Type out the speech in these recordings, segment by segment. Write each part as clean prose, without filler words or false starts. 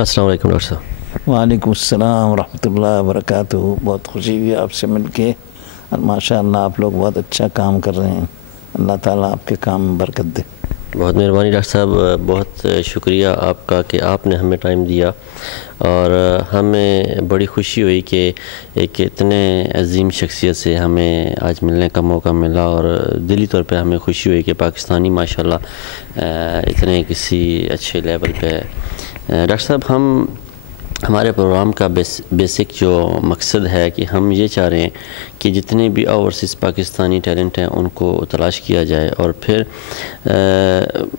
السلام علیکم ڈاکٹر صاحب۔ وعلیکم السلام ورحمۃ اللہ وبرکاتہ۔ بہت خوشی ہوئی آپ سے مل کے، اور ماشاء اللہ آپ لوگ بہت اچھا کام کر رہے ہیں۔ اللہ تعالیٰ آپ کے کام میں برکت دے۔ بہت مہربانی ڈاکٹر صاحب، بہت شکریہ آپ کا کہ آپ نے ہمیں ٹائم دیا، اور ہمیں بڑی خوشی ہوئی کہ ایک اتنے عظیم شخصیت سے ہمیں آج ملنے کا موقع ملا، اور دلی طور پہ ہمیں خوشی ہوئی کہ پاکستانی ماشاءاللہ اتنے کسی اچھے لیول پہ ہے۔ ڈاکٹر صاحب، ہمارے پروگرام کا بیسک جو مقصد ہے کہ ہم یہ چاہ رہے ہیں کہ جتنے بھی اوورسیز پاکستانی ٹیلنٹ ہیں ان کو تلاش کیا جائے، اور پھر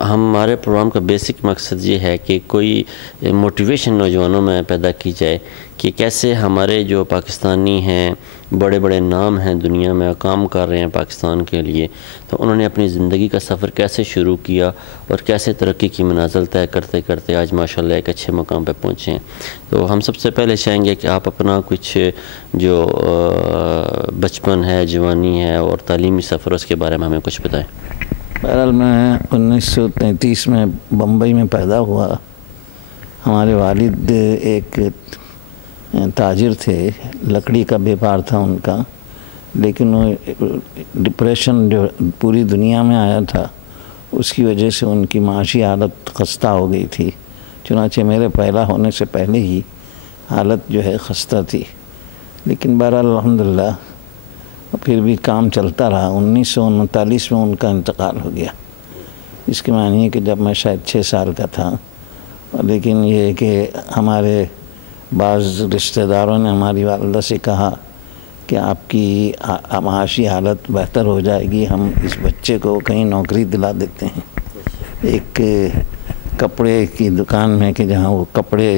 ہمارے پروگرام کا بیسک مقصد یہ ہے کہ کوئی موٹیویشن نوجوانوں میں پیدا کی جائے کہ کیسے ہمارے جو پاکستانی ہیں، بڑے بڑے نام ہیں دنیا میں، کام کر رہے ہیں پاکستان کے لیے، تو انہوں نے اپنی زندگی کا سفر کیسے شروع کیا اور کیسے ترقی کی منازل طے کرتے کرتے آج ماشاءاللہ ایک اچھے مقام پہ پہنچے ہیں۔ تو ہم سب سے پہلے چاہیں گے کہ آپ اپنا کچھ جو بچپن ہے، جوانی ہے اور تعلیمی سفر، اس کے بارے میں ہمیں کچھ بتائیں۔ بہرحال میں 1933 میں بمبئی میں پیدا ہوا۔ ہمارے والد ایک تاجر تھے، لکڑی کا بیپار تھا ان کا، لیکن وہ ڈپریشن جو پوری دنیا میں آیا تھا اس کی وجہ سے ان کی معاشی حالت خستہ ہو گئی تھی، چنانچہ میرے پیدا ہونے سے پہلے ہی حالت جو ہے خستہ تھی، لیکن بہرحال الحمدللہ پھر بھی کام چلتا رہا۔ 1939 میں ان کا انتقال ہو گیا۔ اس کے معنی ہے کہ جب میں شاید 6 سال کا تھا، لیکن یہ کہ ہمارے بعض رشتہ داروں نے ہماری والدہ سے کہا کہ آپ کی معاشی حالت بہتر ہو جائے گی، ہم اس بچے کو کہیں نوکری دلا دیتے ہیں ایک کپڑے کی دکان میں، کہ جہاں وہ کپڑے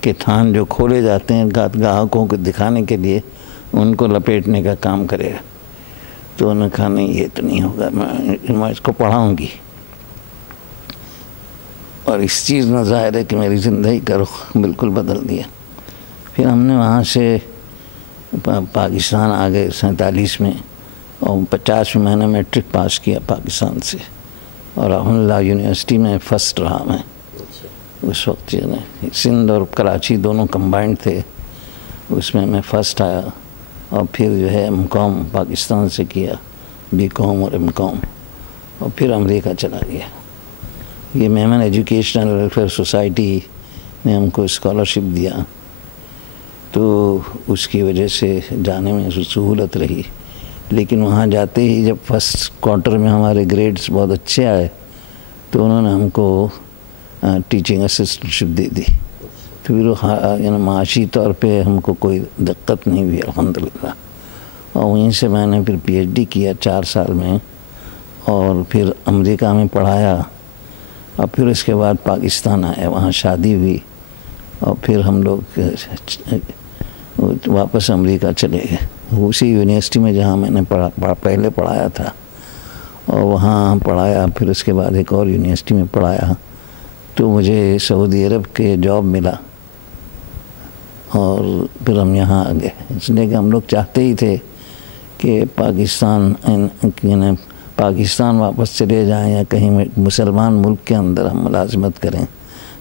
کے تھان جو کھولے جاتے ہیں گاہکوں کو دکھانے کے لیے، ان کو لپیٹنے کا کام کرے گا۔ تو انہوں نے کہا نہیں، یہ تو نہیں ہوگا، میں اس کو پڑھاؤں گی۔ اور اس چیز میں ظاہر ہے کہ میری زندگی کا رخ بالکل بدل دیا۔ پھر ہم نے وہاں سے پاکستان آ گئے 47 میں، اور 50 میں نے میٹرک پاس کیا پاکستان سے، اور الحمدللہ یونیورسٹی میں فرسٹ رہا میں۔ اس وقت سندھ اور کراچی دونوں کمبائنڈ تھے، اس میں فرسٹ آیا، اور پھر جو ہے M.Com پاکستان سے کیا، B.Com اور M.Com، اور پھر امریکہ چلا گیا۔ یہ میمن ایجوکیشنل ویلفیئر سوسائٹی نے ہم کو اسکالرشپ دیا، تو اس کی وجہ سے جانے میں سہولت رہی، لیکن وہاں جاتے ہی جب فرسٹ کوارٹر میں ہمارے گریڈز بہت اچھے آئے تو انہوں نے ہم کو ٹیچنگ اسسٹنٹشپ دے دی۔ تو پھر معاشی طور پہ ہم کو کوئی دقت نہیں ہوئی الحمدللہ، اور وہیں سے میں نے پھر PhD کیا 4 سال میں، اور پھر امریکہ میں پڑھایا، اور پھر اس کے بعد پاکستان آیا، وہاں شادی ہوئی، اور پھر ہم لوگ واپس امریکہ چلے گئے، اسی یونیورسٹی میں جہاں میں نے پہلے پڑھایا تھا، اور وہاں پڑھایا۔ پھر اس کے بعد ایک اور یونیورسٹی میں پڑھایا، تو مجھے سعودی عرب کے جاب ملا، اور پھر ہم یہاں آ گئے، اس لیے کہ ہم لوگ چاہتے ہی تھے کہ پاکستان واپس چلے جائیں، یا کہیں مسلمان ملک کے اندر ہم ملازمت کریں،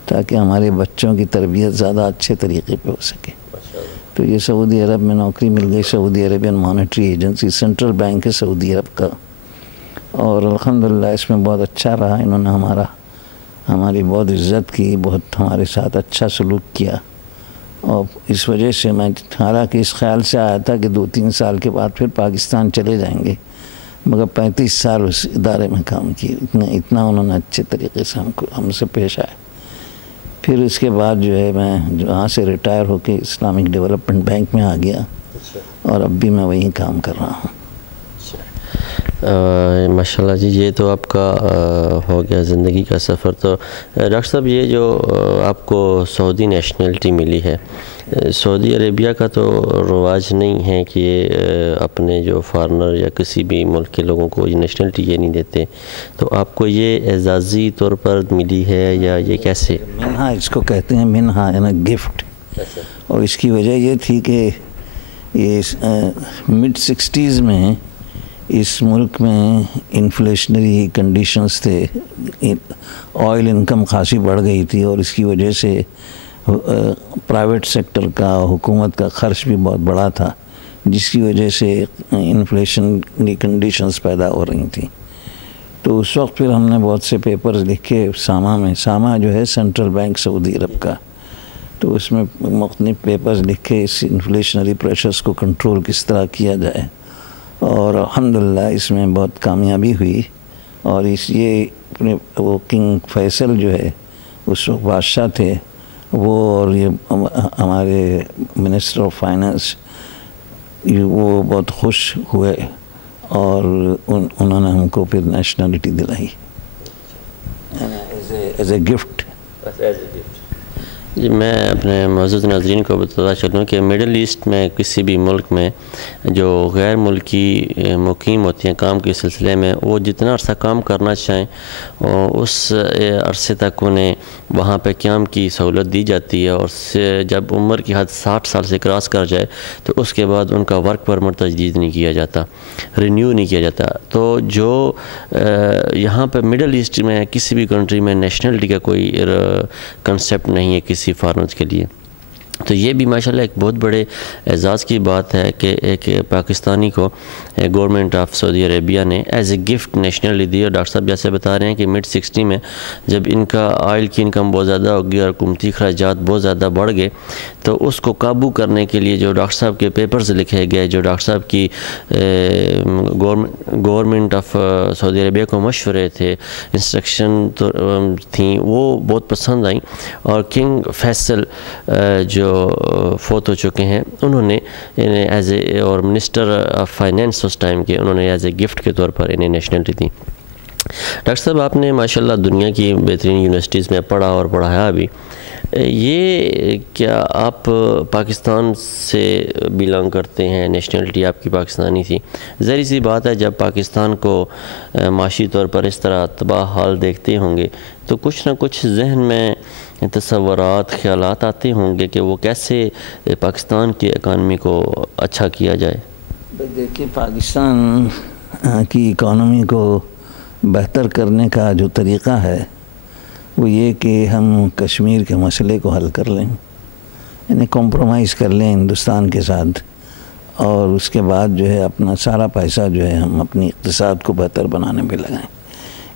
تاکہ ہمارے بچوں کی تربیت زیادہ اچھے طریقے پہ ہو سکے۔ تو یہ سعودی عرب میں نوکری مل گئی، Saudi Arabian monetary agency, central bank ہے سعودی عرب کا، اور الحمدللہ اس میں بہت اچھا رہا۔ انہوں نے ہماری بہت عزت کی، بہت ہمارے ساتھ اچھا سلوک کیا، اور اس وجہ سے میں حالانکہ اس خیال سے آیا تھا کہ 2-3 سال کے بعد پھر پاکستان چلے جائیں گے، مگر 35 سال اس ادارے میں کام کیے، اتنا انہوں نے اچھے طریقے سے ہم سے پیش آئے۔ پھر اس کے بعد جو ہے میں وہاں سے ریٹائر ہو کے اسلامک ڈیولپمنٹ بینک میں آ گیا، اور اب بھی میں وہیں کام کر رہا ہوں۔ ماشاءاللہ جی، یہ تو آپ کا ہو گیا زندگی کا سفر۔ تو ڈاکٹر صاحب، یہ جو آپ کو سعودی نیشنلٹی ملی ہے، سعودی عربیہ کا تو رواج نہیں ہے کہ اپنے جو فارنر یا کسی بھی ملک کے لوگوں کو یہ نیشنلٹی یہ نہیں دیتے، تو آپ کو یہ اعزازی طور پر ملی ہے یا یہ کیسے؟ منحا اس کو کہتے ہیں، منحا یعنی گفٹ، اور اس کی وجہ یہ تھی کہ یہ mid-60s میں اس ملک میں انفلیشنری کنڈیشنز تھے، آئل انکم خاصی بڑھ گئی تھی، اور اس کی وجہ سے پرائیویٹ سیکٹر کا حکومت کا خرچ بھی بہت بڑا تھا، جس کی وجہ سے انفلیشن کی کنڈیشنز پیدا ہو رہی تھیں. تو اس وقت پھر ہم نے بہت سے پیپرز لکھے ساما جو ہے سینٹرل بینک سعودی عرب کا، تو اس میں مختلف پیپرز لکھے اس انفلیشنری پریشرز کو کنٹرول کس طرح کیا جائے، اور الحمدللہ اس میں بہت کامیابی ہوئی. اور یہ وہ کنگ فیصل جو ہے اس وقت بادشاہ تھے، وہ اور یہ ہمارے منسٹر آف فائنانس وہ بہت خوش ہوئے اور انہوں نے ہم کو پھر نیشنلٹی دلائی ایز اے گفٹ. جی میں اپنے معزز ناظرین کو بتاتا چلوں کہ مڈل ایسٹ میں کسی بھی ملک میں جو غیر ملکی مقیم ہوتی ہیں کام کے سلسلے میں، وہ جتنا عرصہ کام کرنا چاہیں اس عرصے تک انہیں وہاں پہ قیام کی سہولت دی جاتی ہے، اور جب عمر کی حد 60 سال سے کراس کر جائے تو اس کے بعد ان کا ورک پرمٹ تجدید نہیں کیا جاتا، رینیو نہیں کیا جاتا. تو جو یہاں پہ مڈل ایسٹ میں کسی بھی کنٹری میں نیشنلٹی کا کوئی کنسیپٹ نہیں ہے کسی فارنرز کے لیے. تو یہ بھی ماشاءاللہ ایک بہت بڑے اعزاز کی بات ہے کہ ایک پاکستانی کو گورنمنٹ آف سعودی عربیہ نے ایز اے گفٹ نیشنلٹی دی. اور ڈاکٹر صاحب جیسے بتا رہے ہیں کہ مڈ 60 میں جب ان کا آئل کی انکم بہت زیادہ ہوگی اور حکومتی اخراجات بہت زیادہ بڑھ گئے، تو اس کو قابو کرنے کے لیے جو ڈاکٹر صاحب کے پیپرز لکھے گئے، جو ڈاکٹر صاحب کی گورنمنٹ آف سعودی عربیہ کو مشورے تھے، انسٹرکشن تھیں، وہ بہت پسند آئیں. اور کنگ فیصل جو فوت ہو چکے ہیں، انہوں نے ایز اے اور منسٹر آف فائنینس اس ٹائم کے، انہوں نے ایز اے گفٹ کے طور پر انہیں نیشنلٹی دی. ڈاکٹر صاحب آپ نے ماشاءاللہ دنیا کی بہترین یونیورسٹیز میں پڑھا اور پڑھایا بھی. یہ کیا آپ پاکستان سے بلانگ کرتے ہیں؟ نیشنلٹی آپ کی پاکستانی تھی. ظاہر سی بات ہے جب پاکستان کو معاشی طور پر اس طرح تباہ حال دیکھتے ہوں گے تو کچھ نہ کچھ ذہن میں تصورات، خیالات آتے ہوں گے کہ وہ کیسے پاکستان کی اکانومی کو اچھا کیا جائے. دیکھیے، پاکستان کی اکانومی کو بہتر کرنے کا جو طریقہ ہے وہ یہ کہ ہم کشمیر کے مسئلے کو حل کر لیں، یعنی کمپرومائز کر لیں ہندوستان کے ساتھ، اور اس کے بعد جو ہے اپنا سارا پیسہ جو ہے ہم اپنی اقتصاد کو بہتر بنانے پہ لگائیں.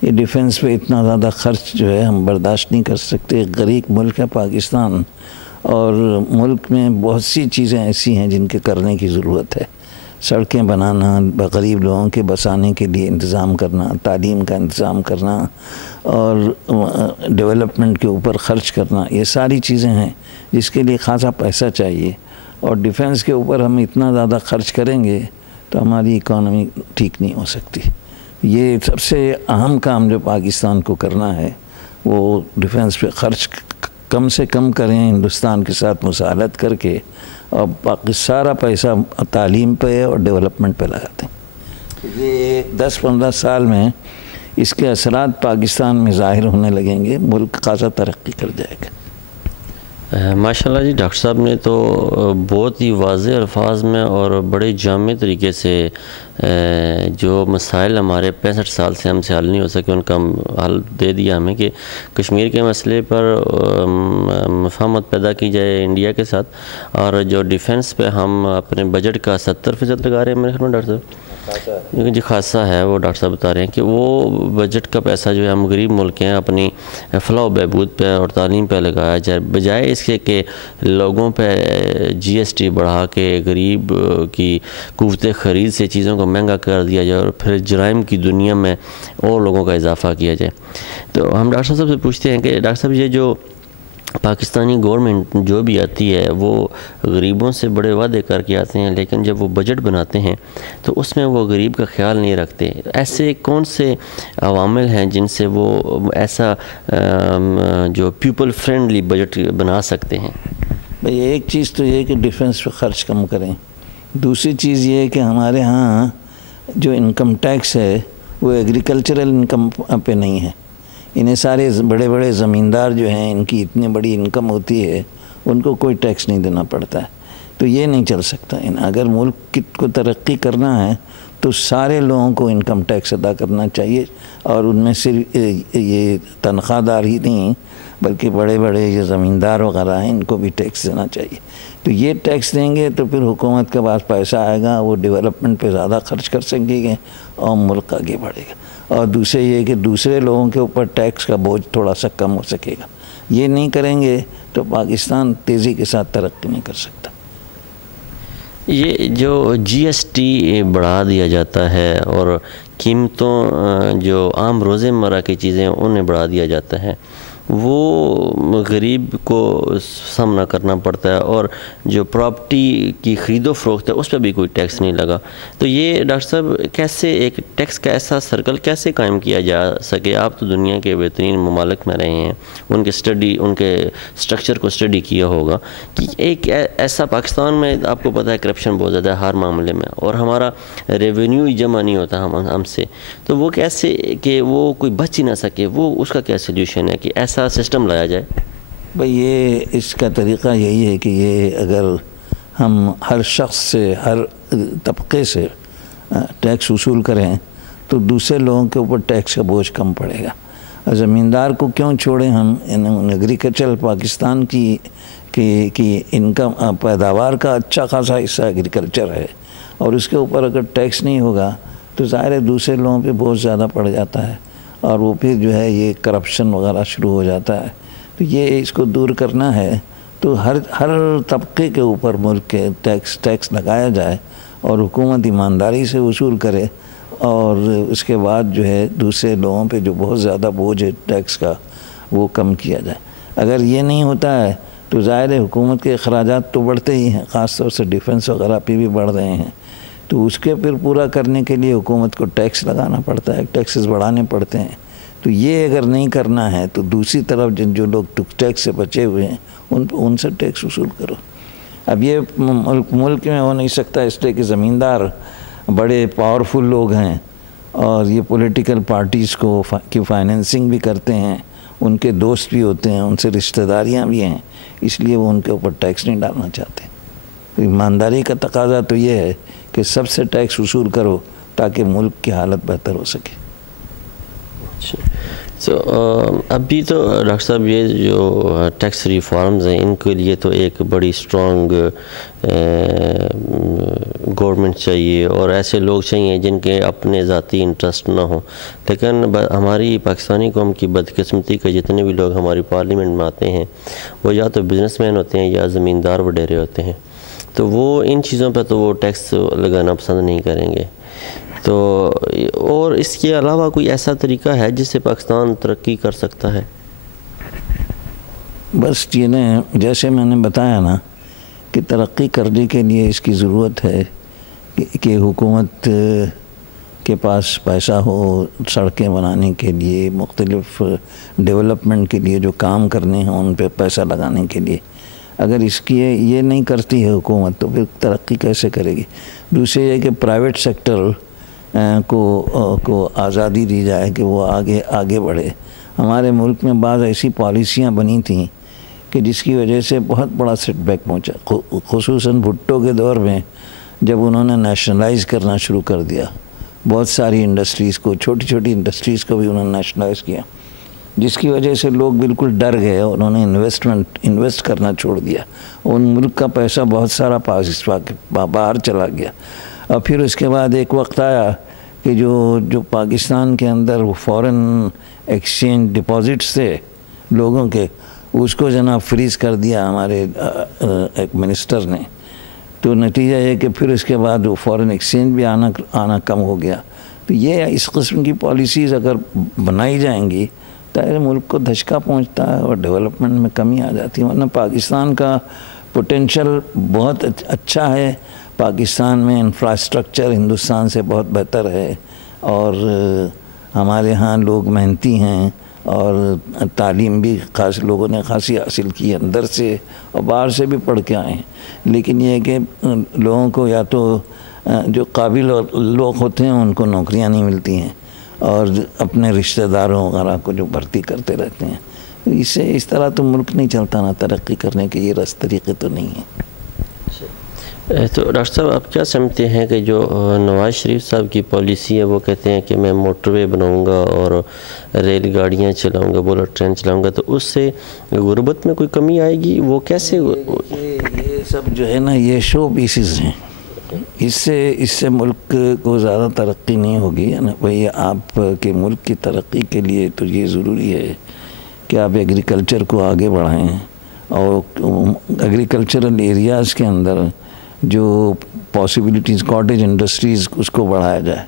یہ ڈیفنس پہ اتنا زیادہ خرچ جو ہے ہم برداشت نہیں کر سکتے. غریب ملک ہے پاکستان، اور ملک میں بہت سی چیزیں ایسی ہیں جن کے کرنے کی ضرورت ہے. سڑکیں بنانا، غریب لوگوں کے بسانے کے لیے انتظام کرنا، تعلیم کا انتظام کرنا، اور ڈیولپمنٹ کے اوپر خرچ کرنا، یہ ساری چیزیں ہیں جس کے لیے خاصا پیسہ چاہیے. اور ڈیفنس کے اوپر ہم اتنا زیادہ خرچ کریں گے تو ہماری اکانومی ٹھیک نہیں ہو سکتی. یہ سب سے اہم کام جو پاکستان کو کرنا ہے وہ ڈیفنس پہ خرچ کم سے کم کریں، ہندوستان کے ساتھ مصالحت کر کے، اور سارا پیسہ تعلیم پہ اور ڈیولپمنٹ پہ لگاتے ہیں. یہ 10-15 سال میں اس کے اثرات پاکستان میں ظاہر ہونے لگیں گے، ملک خاصا ترقی کر جائے گا. ماشاءاللہ جی، ڈاکٹر صاحب نے تو بہت ہی واضح الفاظ میں اور بڑے جامع طریقے سے جو مسائل ہمارے 65 سال سے ہم سے حل نہیں ہو سکے ان کا حل دے دیا ہمیں، کہ کشمیر کے مسئلے پر مفاہمت پیدا کی جائے انڈیا کے ساتھ. اور جو ڈیفنس پہ ہم اپنے بجٹ کا 70% لگا رہے ہیں میرے خیال میں ڈاکٹر صاحب جی، خاصہ ہے وہ. ڈاکٹر صاحب بتا رہے ہیں کہ وہ بجٹ کا پیسہ جو ہے ہم غریب ملک ہیں اپنی فلاح و بہبود پہ اور تعلیم پہ لگایا جائے، بجائے اس کے کہ لوگوں پہ GST بڑھا کے غریب کی قوت خرید سے چیزوں کو مہنگا کر دیا جائے اور پھر جرائم کی دنیا میں اور لوگوں کا اضافہ کیا جائے. تو ہم ڈاکٹر صاحب سے پوچھتے ہیں کہ ڈاکٹر صاحب یہ جو پاکستانی گورنمنٹ جو بھی آتی ہے وہ غریبوں سے بڑے وعدے کر کے آتے ہیں، لیکن جب وہ بجٹ بناتے ہیں تو اس میں وہ غریب کا خیال نہیں رکھتے. ایسے کون سے عوامل ہیں جن سے وہ ایسا جو پیپل فرینڈلی بجٹ بنا سکتے ہیں؟ بھئی ایک چیز تو یہ کہ ڈیفنس پہ خرچ کم کریں. دوسری چیز یہ کہ ہمارے ہاں جو انکم ٹیکس ہے وہ ایگریکلچرل انکم پہ نہیں ہے. انہیں سارے بڑے بڑے زمیندار جو ہیں، ان کی اتنی بڑی انکم ہوتی ہے، ان کو کوئی ٹیکس نہیں دینا پڑتا ہے. تو یہ نہیں چل سکتا. اگر ملک کو ترقی کرنا ہے تو سارے لوگوں کو انکم ٹیکس ادا کرنا چاہیے، اور ان میں صرف یہ تنخواہ دار ہی نہیں، بلکہ بڑے بڑے جو زمیندار وغیرہ ہیں ان کو بھی ٹیکس دینا چاہیے. تو یہ ٹیکس دیں گے تو پھر حکومت کے پاس پیسہ آئے گا, وہ ڈیولپمنٹ پہ زیادہ خرچ کر سکیں گے اور ملک آگے بڑھے گا. اور دوسرے یہ کہ دوسرے لوگوں کے اوپر ٹیکس کا بوجھ تھوڑا سا کم ہو سکے گا. یہ نہیں کریں گے تو پاکستان تیزی کے ساتھ ترقی نہیں کر سکتا. یہ جو جی ایس ٹی بڑھا دیا جاتا ہے اور قیمتوں جو عام روزمرہ کی چیزیں انہیں بڑھا دیا جاتا ہے, وہ غریب کو سامنا کرنا پڑتا ہے, اور جو پراپرٹی کی خرید و فروخت ہے اس پہ بھی کوئی ٹیکس نہیں لگا. تو یہ ڈاکٹر صاحب کیسے ایک ٹیکس کا ایسا سرکل کیسے قائم کیا جا سکے؟ آپ تو دنیا کے بہترین ممالک میں رہے ہیں, ان کے سٹرکچر کو اسٹڈی کیا ہوگا کہ ایک ایسا پاکستان میں آپ کو پتہ ہے کرپشن بہت زیادہ ہے ہر معاملے میں, اور ہمارا ریونیو ہی جمع نہیں ہوتا ہم سے, تو وہ کیسے کہ وہ کوئی بچ ہی نہ سکے, وہ اس کا کیا سلیوشن ہے کہ ایسا سسٹم لایا جائے؟ بھئی یہ اس کا طریقہ یہی ہے کہ یہ اگر ہم ہر شخص سے, ہر طبقے سے ٹیکس وصول کریں تو دوسرے لوگوں کے اوپر ٹیکس کا بوجھ کم پڑے گا. زمیندار کو کیوں چھوڑیں ہم؟ ایگریکلچر پاکستان کی انکم پیداوار کا اچھا خاصا حصہ ایگریکلچر ہے, اور اس کے اوپر اگر ٹیکس نہیں ہوگا تو ظاہر ہے دوسرے لوگوں پہ بہت زیادہ پڑ جاتا ہے, اور وہ پھر جو ہے یہ کرپشن وغیرہ شروع ہو جاتا ہے. تو یہ اس کو دور کرنا ہے تو ہر طبقے کے اوپر ملک کے ٹیکس لگایا جائے, اور حکومت ایمانداری سے وصول کرے, اور اس کے بعد جو ہے دوسرے لوگوں پہ جو بہت زیادہ بوجھ ہے ٹیکس کا وہ کم کیا جائے. اگر یہ نہیں ہوتا ہے تو ظاہر ہے حکومت کے اخراجات تو بڑھتے ہی ہیں, خاص طور سے ڈیفنس وغیرہ پہ بھی بڑھ رہے ہیں. تو اس کے پھر پورا کرنے کے لیے حکومت کو ٹیکس لگانا پڑتا ہے, ٹیکسز بڑھانے پڑتے ہیں. تو یہ اگر نہیں کرنا ہے تو دوسری طرف جو لوگ ٹیکس سے بچے ہوئے ہیں ان سے ٹیکس وصول کرو. اب یہ ملک میں ہو نہیں سکتا, اس لیے کہ زمیندار بڑے پاورفل لوگ ہیں, اور یہ پولیٹیکل پارٹیز کی فائنینسنگ بھی کرتے ہیں, ان کے دوست بھی ہوتے ہیں, ان سے رشتہ داریاں بھی ہیں, اس لیے وہ ان کے اوپر ٹیکس نہیں ڈالنا چاہتے. ایمانداری کا تقاضا تو یہ ہے کہ سب سے ٹیکس وصول کرو تاکہ ملک کی حالت بہتر ہو سکے. ابھی تو ڈاکٹر صاحب یہ جو ٹیکس ریفارمز ہیں ان کے لیے تو ایک بڑی اسٹرانگ گورنمنٹ چاہیے, اور ایسے لوگ چاہیے جن کے اپنے ذاتی انٹرسٹ نہ ہوں. لیکن ہماری پاکستانی قوم کی بدقسمتی کے جتنے بھی لوگ ہماری پارلیمنٹ میں آتے ہیں وہ یا تو بزنس مین ہوتے ہیں یا زمیندار وڈیرے ہوتے ہیں, تو وہ ان چیزوں پہ تو وہ ٹیکس لگانا پسند نہیں کریں گے. تو اور اس کے علاوہ کوئی ایسا طریقہ ہے جس سے پاکستان ترقی کر سکتا ہے؟ بس جیسے میں نے بتایا نا کہ ترقی کرنے کے لیے اس کی ضرورت ہے کہ حکومت کے پاس پیسہ ہو سڑکیں بنانے کے لیے, مختلف ڈیولپمنٹ کے لیے جو کام کرنے ہیں ان پہ پیسہ لگانے کے لیے. اگر اس کی یہ نہیں کرتی ہے حکومت تو پھر ترقی کیسے کرے گی؟ دوسرے یہ کہ پرائیویٹ سیکٹر کو آزادی دی جائے کہ وہ آگے بڑھے. ہمارے ملک میں بعض ایسی پالیسیاں بنی تھیں کہ جس کی وجہ سے بہت بڑا سیٹ بیک پہنچا, خصوصاً بھٹو کے دور میں جب انہوں نے نیشنلائز کرنا شروع کر دیا. بہت ساری انڈسٹریز کو, چھوٹی چھوٹی انڈسٹریز کو بھی انہوں نے نیشنلائز کیا, جس کی وجہ سے لوگ بالکل ڈر گئے, انہوں نے انویسٹ کرنا چھوڑ دیا. ان ملک کا پیسہ بہت سارا باہر چلا گیا. اور پھر اس کے بعد ایک وقت آیا کہ جو پاکستان کے اندر فورن ایکسچینج ڈپازٹس تھے لوگوں کے, اس کو جناب فریز کر دیا ہمارے ایک منسٹر نے. تو نتیجہ یہ کہ پھر اس کے بعد وہ فورن ایکسچینج بھی آنا کم ہو گیا. تو یہ اس قسم کی پالیسیز اگر بنائی جائیں گی تو ملک کو دھچکا پہنچتا ہے اور ڈیولپمنٹ میں کمی آ جاتی ہے. ورنہ پاکستان کا پوٹینشیل بہت اچھا ہے. پاکستان میں انفراسٹرکچر ہندوستان سے بہت بہتر ہے, اور ہمارے ہاں لوگ محنتی ہیں, اور تعلیم بھی خاص لوگوں نے خاصی حاصل کی اندر سے اور باہر سے بھی پڑھ کے آئے ہیں. لیکن یہ کہ لوگوں کو یا تو جو قابل لوگ ہوتے ہیں ان کو نوکریاں نہیں ملتی ہیں, اور اپنے رشتہ داروں وغیرہ کو جو بھرتی کرتے رہتے ہیں. اس طرح تو ملک نہیں چلتا نا, ترقی کرنے کے یہ طریقے تو نہیں ہیں. تو ڈاکٹر صاحب آپ کیا سمجھتے ہیں کہ جو نواز شریف صاحب کی پالیسی ہے، وہ کہتے ہیں کہ میں موٹر وے بناؤں گا اور ریل گاڑیاں چلاؤں گا، بلٹ ٹرین چلاؤں گا، تو اس سے غربت میں کوئی کمی آئے گی؟ وہ کیسے؟ یہ سب جو ہے نا یہ شو پیسز ہیں، اس سے ملک کو زیادہ ترقی نہیں ہوگی نا بھئی. آپ کے ملک کی ترقی کے لیے تو یہ ضروری ہے کہ آپ ایگریکلچر کو آگے بڑھائیں، اور ایگریکلچرل ایریاز کے اندر جو پاسبلٹیز کاٹیج انڈسٹریز اس کو بڑھایا جائے،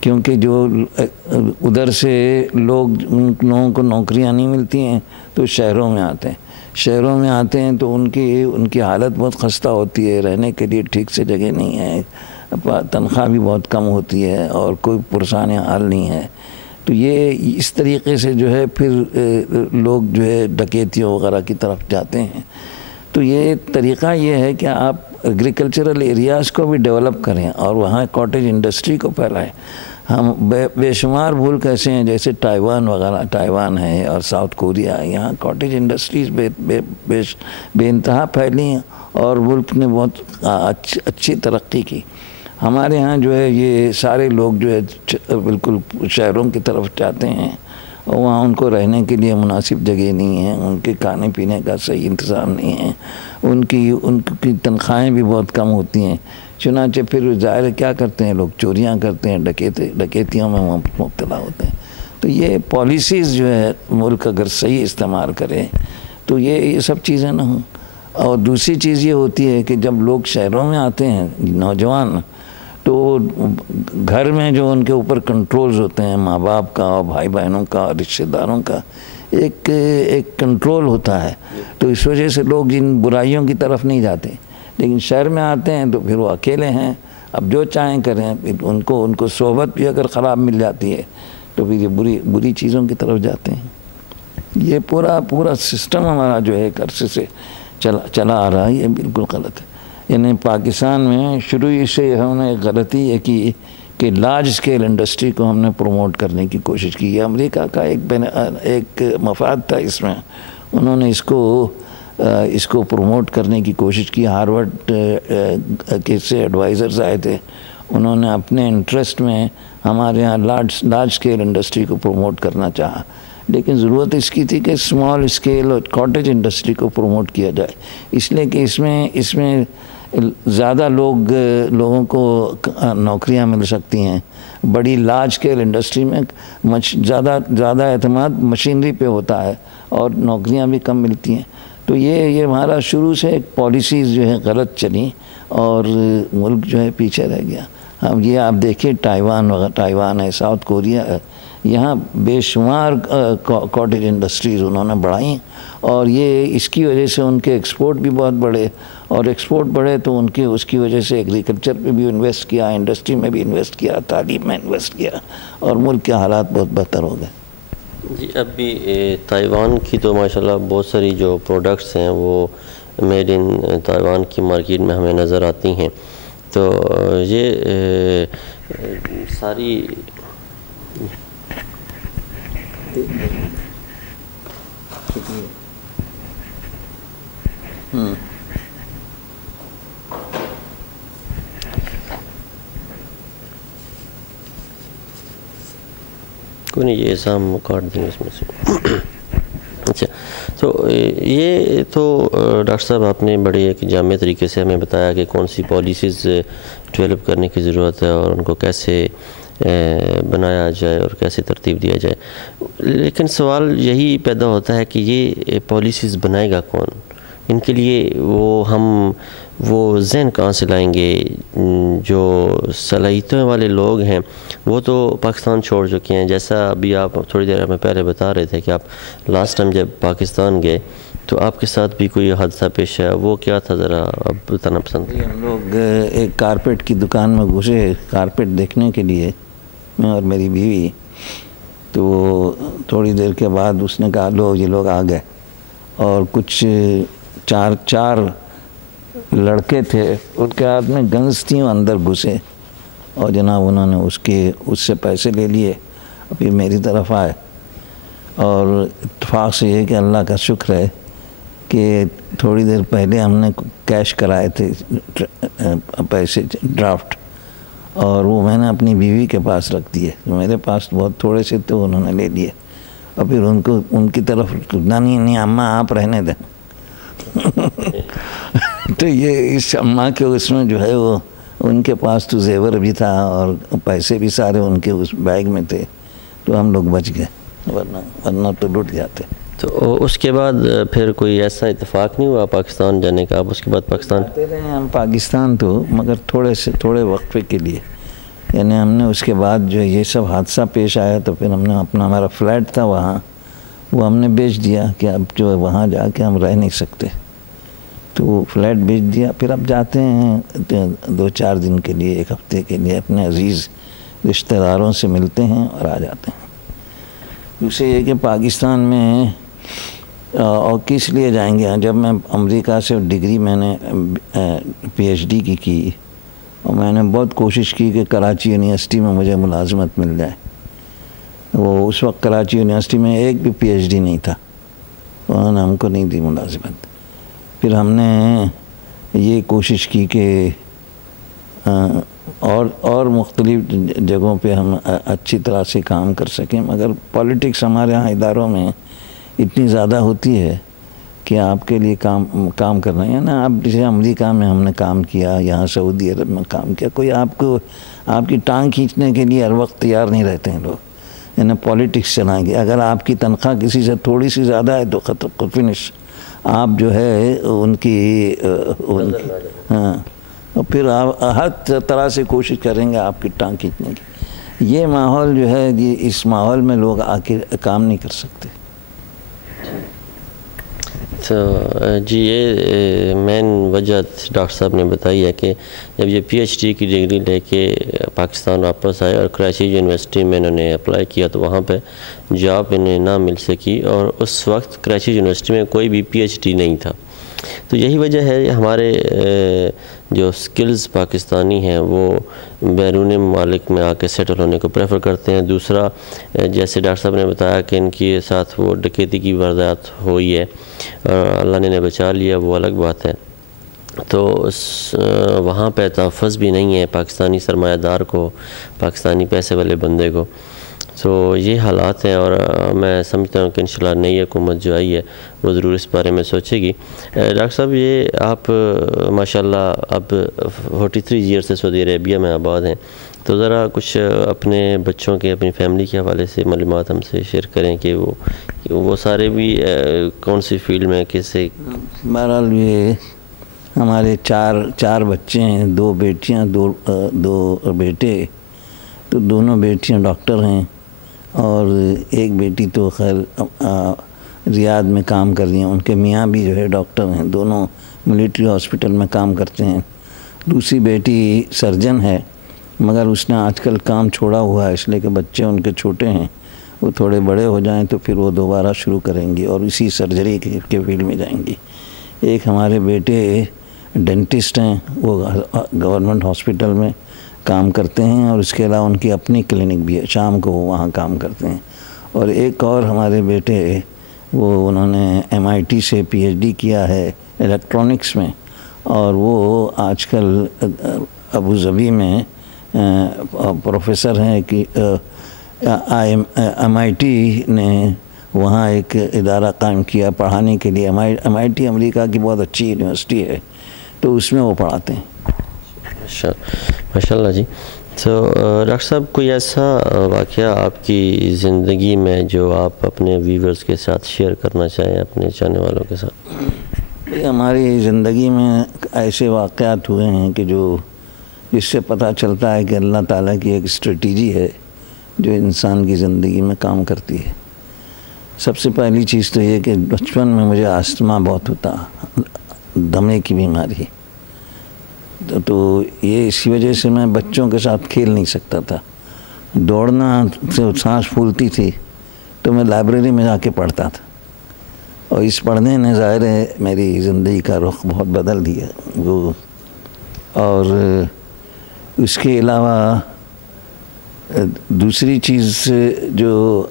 کیونکہ جو ادھر سے ان لوگوں کو نوکریاں نہیں ملتی ہیں تو شہروں میں آتے ہیں تو ان کی حالت بہت خستہ ہوتی ہے، رہنے کے لیے ٹھیک سے جگہ نہیں ہے، تنخواہ بھی بہت کم ہوتی ہے اور کوئی پرسان حال نہیں ہے. تو یہ اس طریقے سے جو ہے پھر لوگ جو ہے ڈکیتیوں وغیرہ کی طرف جاتے ہیں. تو یہ طریقہ یہ ہے کہ آپ ایگریکلچرل ایریاز کو بھی ڈیولپ کریں اور وہاں کاٹیج انڈسٹری کو پھیلائیں. ہم بے شمار ملک ایسے ہیں جیسے تائیوان ہے اور ساؤتھ کوریا ہے، یہاں کاٹیج انڈسٹریز بے انتہا پھیلی ہیں اور ملک نے بہت اچھی ترقی کی. ہمارے ہاں جو ہے یہ سارے لوگ جو ہے بالکل شہروں کی طرف جاتے ہیں اور وہاں ان کو رہنے کے لیے مناسب جگہ نہیں ہے، ان کے کھانے پینے کا صحیح انتظام نہیں ہے، ان کی تنخواہیں بھی بہت کم ہوتی ہیں. چنانچہ پھر ظاہر کیا کرتے ہیں لوگ؟ چوریاں کرتے ہیں، ڈکیتیوں میں مبتلا ہوتے ہیں. تو یہ پالیسیز جو ہے ملک اگر صحیح استعمال کرے تو یہ سب چیزیں نہ ہوں. اور دوسری چیز یہ ہوتی ہے کہ جب لوگ شہروں میں آتے ہیں نوجوان، تو گھر میں جو ان کے اوپر کنٹرولز ہوتے ہیں ماں باپ کا اور بھائی بہنوں کا اور رشتہ داروں کا ایک کنٹرول ہوتا ہے، تو اس وجہ سے لوگ ان برائیوں کی طرف نہیں جاتے. لیکن شہر میں آتے ہیں تو پھر وہ اکیلے ہیں، اب جو چاہیں کریں. ان کو صحبت بھی اگر خراب مل جاتی ہے تو پھر یہ بری چیزوں کی طرف جاتے ہیں. یہ پورا سسٹم ہمارا جو ہے ایک عرصے سے چلا آ رہا ہے، یہ بالکل غلط ہے. یعنی پاکستان میں شروع سے ہم نے غلطی یہ کی کہ لارج اسکیل انڈسٹری کو ہم نے پروموٹ کرنے کی کوشش کی. یہ امریکہ کا ایک مفاد تھا اس میں، انہوں نے اس کو پروموٹ کرنے کی کوشش کی. ہارورڈ کے سے ایڈوائزرز آئے تھے، انہوں نے اپنے انٹرسٹ میں ہمارے ہاں لارج اسکیل انڈسٹری کو پروموٹ کرنا چاہا. لیکن ضرورت اس کی تھی کہ اسمال اسکیل اور کاٹیج انڈسٹری کو پروموٹ کیا جائے، اس لیے کہ اس میں زیادہ لوگوں کو نوکریاں مل سکتی ہیں. بڑی لارج اسکیل انڈسٹری میں زیادہ اعتماد مشینری پہ ہوتا ہے اور نوکریاں بھی کم ملتی ہیں. تو یہ ہمارا شروع سے ایک پالیسیز جو ہے غلط چلی اور ملک جو ہے پیچھے رہ گیا. اب یہ آپ دیکھیں تائیوان ہے، ساؤتھ کوریا ہے، یہاں بے شمار کاٹیج انڈسٹریز انہوں نے بڑھائیں اور یہ اس کی وجہ سے ان کے ایکسپورٹ بھی بہت بڑھے، اور ایکسپورٹ بڑھے تو اس کی وجہ سے ایگریکلچر پہ بھی انویسٹ کیا، انڈسٹری میں بھی انویسٹ کیا، تعلیم میں انویسٹ کیا، اور ملک کے حالات بہت بہتر ہو گئے. جی اب بھی تائیوان کی تو ماشاءاللہ بہت ساری جو پروڈکٹس ہیں وہ میڈ ان تائیوان کی مارکیٹ میں ہمیں نظر آتی ہیں. تو یہ ساری کوئی نہیں، یہ ایسا کاٹ دیں اس میں سے. اچھا، تو یہ تو ڈاکٹر صاحب آپ نے بڑے ایک جامع طریقے سے ہمیں بتایا کہ کون سی پالیسیز ڈیولپ کرنے کی ضرورت ہے اور ان کو کیسے بنایا جائے اور کیسے ترتیب دیا جائے. لیکن سوال یہی پیدا ہوتا ہے کہ یہ پالیسیز بنائے گا کون؟ ان کے لیے وہ ذہن کہاں سے لائیں گے؟ جو صلاحیتوں والے لوگ ہیں وہ تو پاکستان چھوڑ چکے ہیں. جیسا ابھی آپ تھوڑی دیر ہمیں پہلے بتا رہے تھے کہ آپ لاسٹ ٹائم جب پاکستان گئے تو آپ کے ساتھ بھی کوئی حادثہ پیش آیا، وہ کیا تھا ذرا آپ بتانا پسند؟ ہم لوگ ایک کارپیٹ کی دکان میں گھسے کارپیٹ دیکھنے کے لیے، میں اور میری بیوی. تو تھوڑی دیر کے بعد اس نے کہا یہ لوگ آ گئے، اور کچھ چار لڑکے تھے، ان کے ہاتھ میں گنز تھیں، اندر گھسے اور جناب انہوں نے اس سے پیسے لے لیے. پھر میری طرف آئے، اور اتفاق سے یہ کہ اللہ کا شکر ہے کہ تھوڑی دیر پہلے ہم نے کیش کرائے تھے پیسے ڈرافٹ، اور وہ میں نے اپنی بیوی کے پاس رکھ دیے. میرے پاس بہت تھوڑے سے تھے، انہوں نے لے لیے، اور پھر ان کی طرف نہیں اماں آپ رہنے دیں. تو یہ اس اماں کے اس میں جو ہے وہ ان کے پاس تو زیور بھی تھا اور پیسے بھی سارے ان کے اس بیگ میں تھے، تو ہم لوگ بچ گئے، ورنہ تو لٹ جاتے. تو اس کے بعد پھر کوئی ایسا اتفاق نہیں ہوا پاکستان جانے کا؟ آپ اس کے بعد پاکستان آتے رہے ہم پاکستان، تو مگر تھوڑے وقفے کے لیے. یعنی ہم نے اس کے بعد جو یہ سب حادثہ پیش آیا تو پھر ہم نے ہمارا فلیٹ تھا وہاں، وہ ہم نے بیچ دیا کہ اب جو ہے وہاں جا کے ہم رہ نہیں سکتے، تو وہ فلیٹ بیچ دیا. پھر اب جاتے ہیں 2-4 دن کے لیے، 1 ہفتے کے لیے اپنے عزیز رشتہ داروں سے ملتے ہیں اور آ جاتے ہیں. دوسرے یہ کہ پاکستان میں اور کس لیے جائیں گے؟ جب میں امریکہ سے ڈگری میں نے PhD کی اور میں نے بہت کوشش کی کہ کراچی یونیورسٹی میں مجھے ملازمت مل جائے. وہ اس وقت کراچی یونیورسٹی میں ایک بھی PhD نہیں تھا، انہوں نے ہم کو نہیں دی ملازمت. پھر ہم نے یہ کوشش کی کہ اور مختلف جگہوں پہ ہم اچھی طرح سے کام کر سکیں، مگر پالیٹکس ہمارے ہاں اداروں میں اتنی زیادہ ہوتی ہے کہ آپ کے لیے کام کرنا ہے نا. اب جیسے امریکہ میں ہم نے کام کیا، یہاں سعودی عرب میں کام کیا، کوئی آپ کی ٹانگ کھینچنے کے لیے ہر وقت تیار نہیں رہتے ہیں لوگ. یعنی پالیٹکس چلائیں گے، اگر آپ کی تنخواہ کسی سے تھوڑی سی زیادہ ہے تو فنش، آپ جو ہے ان کی ہاں، اور پھر آپ ہر طرح سے کوشش کریں گے آپ کی ٹانگ کھینچنے کی. یہ ماحول جو ہے، اس ماحول میں لوگ آ کے کام نہیں کر سکتے. تو جی یہ مین وجہ ڈاکٹر صاحب نے بتائی ہے کہ جب یہ PhD کی ڈگری لے کے پاکستان واپس آئے اور کراچی یونیورسٹی میں انہوں نے اپلائی کیا تو وہاں پہ جاب انہیں نہ مل سکی، اور اس وقت کراچی یونیورسٹی میں کوئی بھی PhD نہیں تھا. تو یہی وجہ ہے ہمارے جو سکلز پاکستانی ہیں وہ بیرون ممالک میں آ کے سیٹل ہونے کو پریفر کرتے ہیں. دوسرا جیسے ڈاکٹر صاحب نے بتایا کہ ان کے ساتھ وہ ڈکیتی کی واردات ہوئی ہے اور اللہ نے بچا لیا، وہ الگ بات ہے. تو وہاں پہ تحفظ بھی نہیں ہے پاکستانی سرمایہ دار کو، پاکستانی پیسے والے بندے کو. تو یہ حالات ہیں، اور میں سمجھتا ہوں کہ انشاءاللہ نئی حکومت جو آئی ہے وہ ضرور اس بارے میں سوچے گی. ڈاکٹر صاحب یہ آپ ماشاءاللہ اب 43 ایئر سے سعودی عربیہ میں آباد ہیں، تو ذرا کچھ اپنے بچوں کے، اپنی فیملی کے حوالے سے معلومات ہم سے شیئر کریں کہ وہ سارے بھی کون سی فیلڈ میں کیسے. بہرحال یہ ہمارے چار بچے ہیں، 2 بیٹیاں 2 بیٹے. تو دونوں بیٹیاں ڈاکٹر ہیں، اور ایک بیٹی تو خیر ریاض میں کام کر رہی ہیں، ان کے میاں بھی جو ہے ڈاکٹر ہیں، دونوں ملٹری ہاسپٹل میں کام کرتے ہیں. دوسری بیٹی سرجن ہے، مگر اس نے آج کل کام چھوڑا ہوا ہے اس لیے کہ بچے ان کے چھوٹے ہیں، وہ تھوڑے بڑے ہو جائیں تو پھر وہ دوبارہ شروع کریں گی اور اسی سرجری کے فیلڈ میں جائیں گی. ایک ہمارے بیٹے ڈینٹسٹ ہیں، وہ گورنمنٹ ہاسپٹل میں کام کرتے ہیں، اور اس کے علاوہ ان کی اپنی کلینک بھی ہے، شام کو وہ وہاں کام کرتے ہیں. اور ایک اور ہمارے بیٹے وہ انہوں نے MIT سے PhD کیا ہے الیکٹرانکس میں، اور وہ آج کل ابوظبی میں پروفیسر ہیں کہ MIT نے وہاں ایک ادارہ قائم کیا پڑھانے کے لیے. MIT امریکہ کی بہت اچھی یونیورسٹی ہے، تو اس میں وہ پڑھاتے ہیں. ماشاء اللہ جی. تو ڈاکٹر صاحب کوئی ایسا واقعہ آپ کی زندگی میں جو آپ اپنے ویورز کے ساتھ شیئر کرنا چاہیں، اپنے چاہنے والوں کے ساتھ؟ ہماری زندگی میں ایسے واقعات ہوئے ہیں کہ جس سے پتہ چلتا ہے کہ اللہ تعالیٰ کی ایک اسٹریٹجی ہے جو انسان کی زندگی میں کام کرتی ہے. سب سے پہلی چیز تو یہ کہ بچپن میں مجھے آستما بہت ہوتا، دمے کی بیماری، تو یہ اسی وجہ سے میں بچوں کے ساتھ کھیل نہیں سکتا تھا. دوڑنا سے سانس پھولتی تھی تو میں لائبریری میں جا کے پڑھتا تھا، اور اس پڑھنے نے ظاہر ہے میری زندگی کا رخ بہت بدل دیا. اور اس کے علاوہ دوسری چیز جو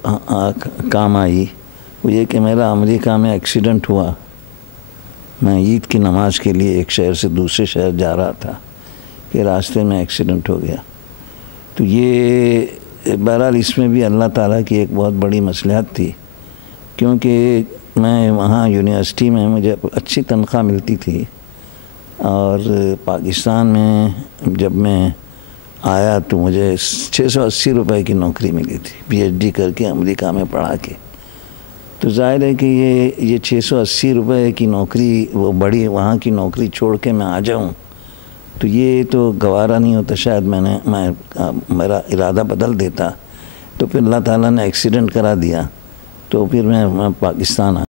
کام آئی وہ یہ کہ میرا امریکہ میں ایکسیڈنٹ ہوا، میں عید کی نماز کے لیے ایک شہر سے دوسرے شہر جا رہا تھا کہ راستے میں ایکسیڈنٹ ہو گیا. تو یہ بہرحال اس میں بھی اللہ تعالیٰ کی ایک بہت بڑی مصلحت تھی، کیونکہ میں وہاں یونیورسٹی میں مجھے اچھی تنخواہ ملتی تھی، اور پاکستان میں جب میں آیا تو مجھے 680 روپے کی نوکری ملی تھی، پی ایچ ڈی کر کے امریکہ میں پڑھا کے. تو ظاہر ہے کہ یہ 680 روپے کی نوکری، وہ بڑی وہاں کی نوکری چھوڑ کے میں آ جاؤں تو یہ تو گوارا نہیں ہوتا. شاید میرا ارادہ بدل دیتا، تو پھر اللہ تعالیٰ نے ایکسیڈنٹ کرا دیا، تو پھر میں پاکستان آ